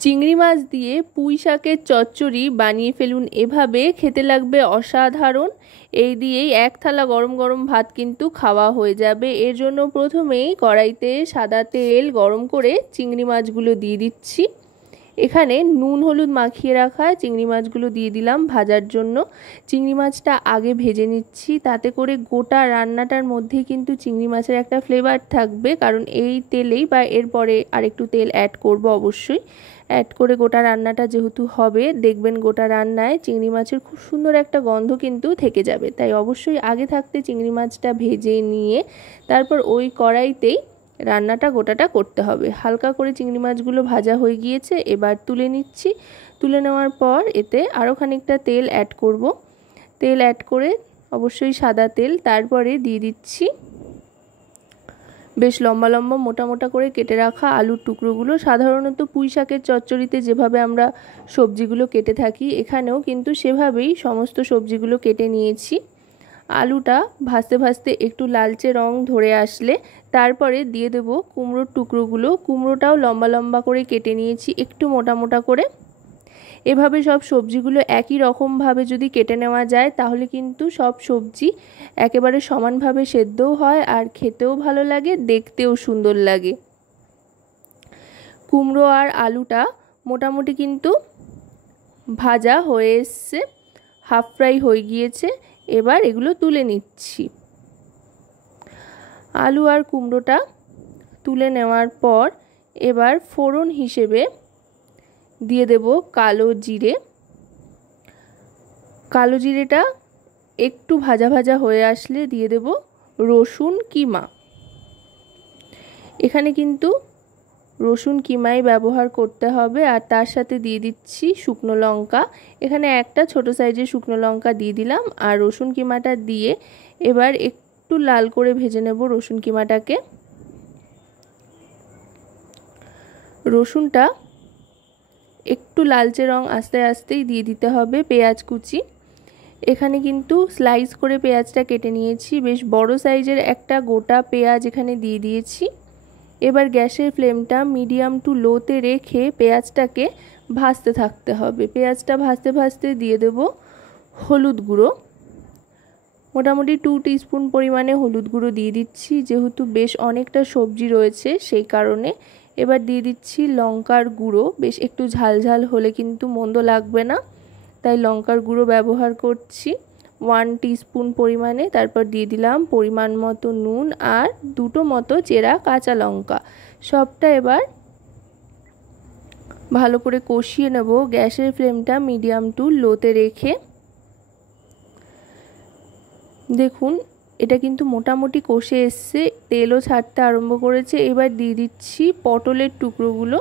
চিংড়ি মাছ দিয়ে পুঁই শাকের চচ্চড়ি বানিয়ে ফেলুন এভাবে, খেতে লাগবে অসাধারণ। এই দিয়েই এক থালা গরম গরম ভাত কিন্তু খাওয়া হয়ে যাবে। এর জন্য প্রথমেই কড়াইতে সাদা তেল গরম করে চিংড়ি মাছগুলো দিয়ে দিচ্ছি। এখানে নুন হলুদ মাখিয়ে রাখা চিংড়ি মাছগুলো দিয়ে দিলাম ভাজার জন্য। চিংড়ি মাছটা আগে ভেজে নিচ্ছি, তাতে করে গোটা রান্নাটার মধ্যেই কিন্তু চিংড়ি মাছের একটা ফ্লেভার থাকবে, কারণ এই তেলেই বা এরপরে আরেকটু তেল অ্যাড করব অবশ্যই। অ্যাড করে গোটা রান্নাটা যেহেতু হবে, দেখবেন গোটা রান্নায় চিংড়ি মাছের খুব সুন্দর একটা গন্ধ কিন্তু থেকে যাবে। তাই অবশ্যই আগে থাকতে চিংড়ি মাছটা ভেজে নিয়ে তারপর ওই কড়াইতেই রান্নাটা গোটাটা করতে হবে। হালকা করে চিংড়ি মাছগুলো ভাজা হয়ে গিয়েছে, এবার তুলে নিচ্ছি। তুলে নেওয়ার পর এতে আরও খানিকটা তেল অ্যাড করব। তেল অ্যাড করে অবশ্যই সাদা তেল, তারপরে দিয়ে দিচ্ছি বেশ লম্বা লম্বা মোটা মোটা করে কেটে রাখা আলুর টুকরোগুলো। সাধারণত পুঁই শাকের চচ্চড়িতে যেভাবে আমরা সবজিগুলো কেটে থাকি, এখানেও কিন্তু সেভাবেই সমস্ত সবজিগুলো কেটে নিয়েছি। আলুটা ভাজতে ভাজতে একটু লালচে রং ধরে আসলে তারপরে দিয়ে দেব কুমড়োর টুকরোগুলো। কুমড়োটাও লম্বা লম্বা করে কেটে নিয়েছি, একটু মোটা মোটা করে। এভাবে সব সবজিগুলো একই রকমভাবে যদি কেটে নেওয়া যায়, তাহলে কিন্তু সব সবজি একেবারে সমানভাবে সেদ্ধও হয় আর খেতেও ভালো লাগে, দেখতেও সুন্দর লাগে। কুমড়ো আর আলুটা মোটামুটি কিন্তু ভাজা হয়ে এসছে, হাফ ফ্রাই হয়ে গিয়েছে। এবার এগুলো তুলে নিচ্ছি। আলু আর কুমড়োটা তুলে নেওয়ার পর এবার ফোড়ন হিসেবে দিয়ে দেব কালো জিরে। কালো জিরেটা একটু ভাজা ভাজা হয়ে আসলে দিয়ে দেব রসুন কিমা। এখানে কিন্তু রসুন কিমাই ব্যবহার করতে হবে। আর তার সাথে দিয়ে দিচ্ছি শুকনো লঙ্কা। এখানে একটা ছোট সাইজের শুকনো লঙ্কা দিয়ে দিলাম। আর রসুন কিমাটা দিয়ে এবার একটু লাল করে ভেজে নেব রসুন কিমাটাকে। রসুনটা একটু লালচে রং আস্তে আস্তেই দিয়ে দিতে হবে পেঁয়াজ কুচি। এখানে কিন্তু স্লাইস করে পেঁয়াজটা কেটে নিয়েছি, বেশ বড় সাইজের একটা গোটা পেঁয়াজ এখানে দিয়ে দিয়েছি। এবার গ্যাসের ফ্লেমটা মিডিয়াম টু লোতে রেখে পেঁয়াজটাকে ভাজতে থাকতে হবে। পেঁয়াজটা ভাজতে ভাজতে দিয়ে দেব হলুদ গুঁড়ো। মোটামুটি 2 টিস্পুন পরিমাণে হলুদ গুঁড়ো দিয়ে দিচ্ছি, যেহেতু বেশ অনেকটা সবজি রয়েছে সেই কারণে। এবার দিয়ে দিচ্ছি লঙ্কার গুঁড়ো। বেশ একটু ঝাল ঝাল হলে কিন্তু মন্দ লাগবে না, তাই লঙ্কার গুঁড়ো ব্যবহার করছি 1 টিস্পুন পরিমাণে। তারপর দিয়ে দিলাম পরিমাণ মতো নুন আর 2টো মতো চেরা কাঁচা লঙ্কা। সবটা এবার ভালো করে কষিয়ে নেব গ্যাসের ফ্লেমটা মিডিয়াম টু লোতে রেখে। দেখুন এটা কিন্তু মোটামুটি কষে এসছে, তেলও ছাড়তে আরম্ভ করেছে। এবার দিয়ে দিচ্ছি পটলের টুকরোগুলো।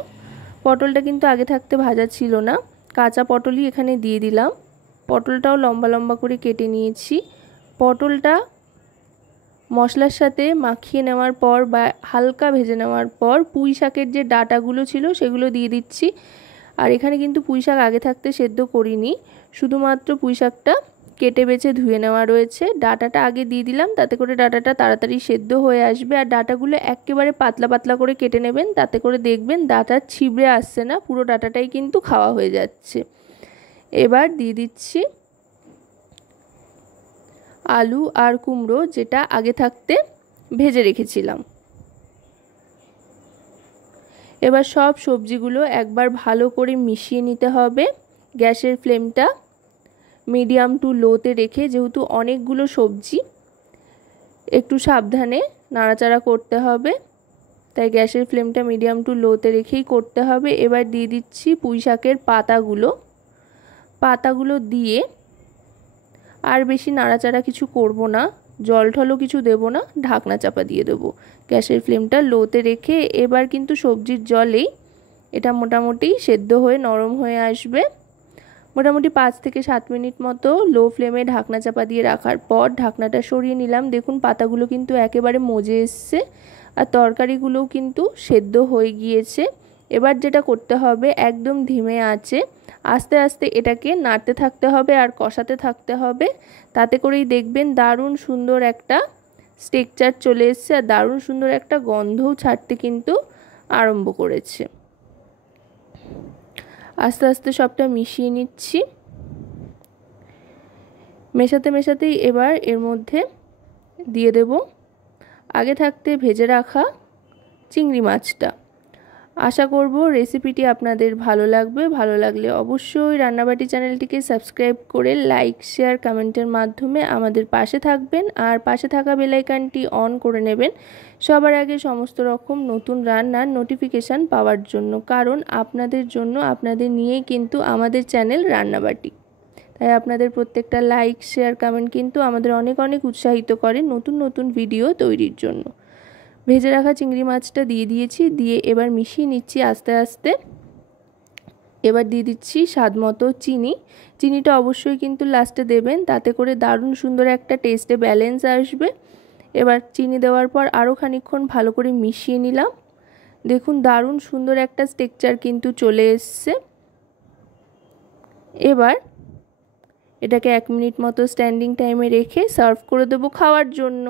পটলটা কিন্তু আগে থাকতে ভাজা ছিল না, কাঁচা পটলই এখানে দিয়ে দিলাম। পটলটাও লম্বা লম্বা করে কেটে নিয়েছি। পটলটা মশলার সাথে মাখিয়ে নেওয়ার পর বা হালকা ভেজে নেওয়ার পর পুঁই শাকের যে ডাঁটাগুলো ছিল সেগুলো দিয়ে দিচ্ছি। আর এখানে কিন্তু পুঁই শাক আগে থাকতে সেদ্ধ করিনি, শুধুমাত্র পুঁই শাকটা কেটে বেছে ধুয়ে নেওয়া রয়েছে। ডাঁটাটা আগে দিয়ে দিলাম, তাতে করে ডাঁটাটা তাড়াতাড়ি সেদ্ধ হয়ে আসবে। আর ডাঁটাগুলো একেবারে পাতলা পাতলা করে কেটে নেবেন, তাতে করে দেখবেন ডাঁটা ছিবড়ে আসছে না, পুরো ডাঁটাটাই কিন্তু খাওয়া হয়ে যাচ্ছে। এবার দিয়ে দিচ্ছি আলু আর কুমড়ো, যেটা আগে থাকতে ভেজে রেখেছিলাম। এবার সব সবজিগুলো একবার ভালো করে মিশিয়ে নিতে হবে। গ্যাসের ফ্লেমটা মিডিয়াম টু লোতে রেখে, যেহেতু অনেকগুলো সবজি একটু সাবধানে নাড়াচাড়া করতে হবে, তাই গ্যাসের ফ্লেমটা মিডিয়াম টু লোতে রেখেই করতে হবে। এবার দিয়ে দিচ্ছি পুঁই শাকের পাতাগুলো দিয়ে আর বেশি নাড়াচাড়া কিছু করব না, জল ঠলও কিছু দেব না, ঢাকনা চাপা দিয়ে দেবো গ্যাসের ফ্লেমটা লোতে রেখে। এবার কিন্তু সবজির জলেই এটা মোটামুটি সেদ্ধ হয়ে নরম হয়ে আসবে। মোটামুটি 5 থেকে 7 মিনিট মতো লো ফ্লেমে ঢাকনা চাপা দিয়ে রাখার পর ঢাকনাটা সরিয়ে নিলাম। দেখুন পাতাগুলো কিন্তু একেবারে মজে এসছে আর তরকারিগুলোও কিন্তু সেদ্ধ হয়ে গিয়েছে। এবার যেটা করতে হবে, একদম ধিমে আঁচে আস্তে আস্তে এটাকে নাড়তে থাকতে হবে আর কষাতে থাকতে হবে। তাতে করেই দেখবেন দারুণ সুন্দর একটা টেক্সচার চলে এসছে আর দারুণ সুন্দর একটা গন্ধও ছাড়তে কিন্তু আরম্ভ করেছে। আস্তে আস্তে সবটা মিশিয়ে নিচ্ছি। মেশাতে মেশাতেই এবার এর মধ্যে দিয়ে দেব আগে থাকতে ভেজে রাখা চিংড়ি মাছটা। আশা করব রেসিপিটি আপনাদের ভালো লাগবে। ভালো লাগলে অবশ্যই রান্নাবাটি চ্যানেলটিকে সাবস্ক্রাইব করে লাইক শেয়ার কমেন্টের মাধ্যমে আমাদের পাশে থাকবেন, আর পাশে থাকা বেল আইকনটি অন করে নেবেন সবার আগে সমস্ত রকম নতুন রান্নার নোটিফিকেশান পাওয়ার জন্য। কারণ আপনাদের জন্য, আপনাদের নিয়েই কিন্তু আমাদের চ্যানেল রান্নাবাটি। তাই আপনাদের প্রত্যেকটা লাইক শেয়ার কমেন্ট কিন্তু আমাদের অনেক অনেক উৎসাহিত করে নতুন নতুন ভিডিও তৈরির জন্য। ভেজে রাখা চিংড়ি মাছটা দিয়ে দিয়েছি, দিয়ে এবার মিশিয়ে নিচ্ছি আস্তে আস্তে। এবার দিয়ে দিচ্ছি স্বাদ মতো চিনি। চিনিটা অবশ্যই কিন্তু লাস্টে দেবেন, তাতে করে দারুণ সুন্দর একটা টেস্টে ব্যালেন্স আসবে। এবার চিনি দেওয়ার পর আরও খানিকক্ষণ ভালো করে মিশিয়ে নিলাম। দেখুন দারুণ সুন্দর একটা টেক্সচার কিন্তু চলে এসছে। এবার এটাকে 1 মিনিট মতো স্ট্যান্ডিং টাইমে রেখে সার্ভ করে দেবো খাওয়ার জন্য।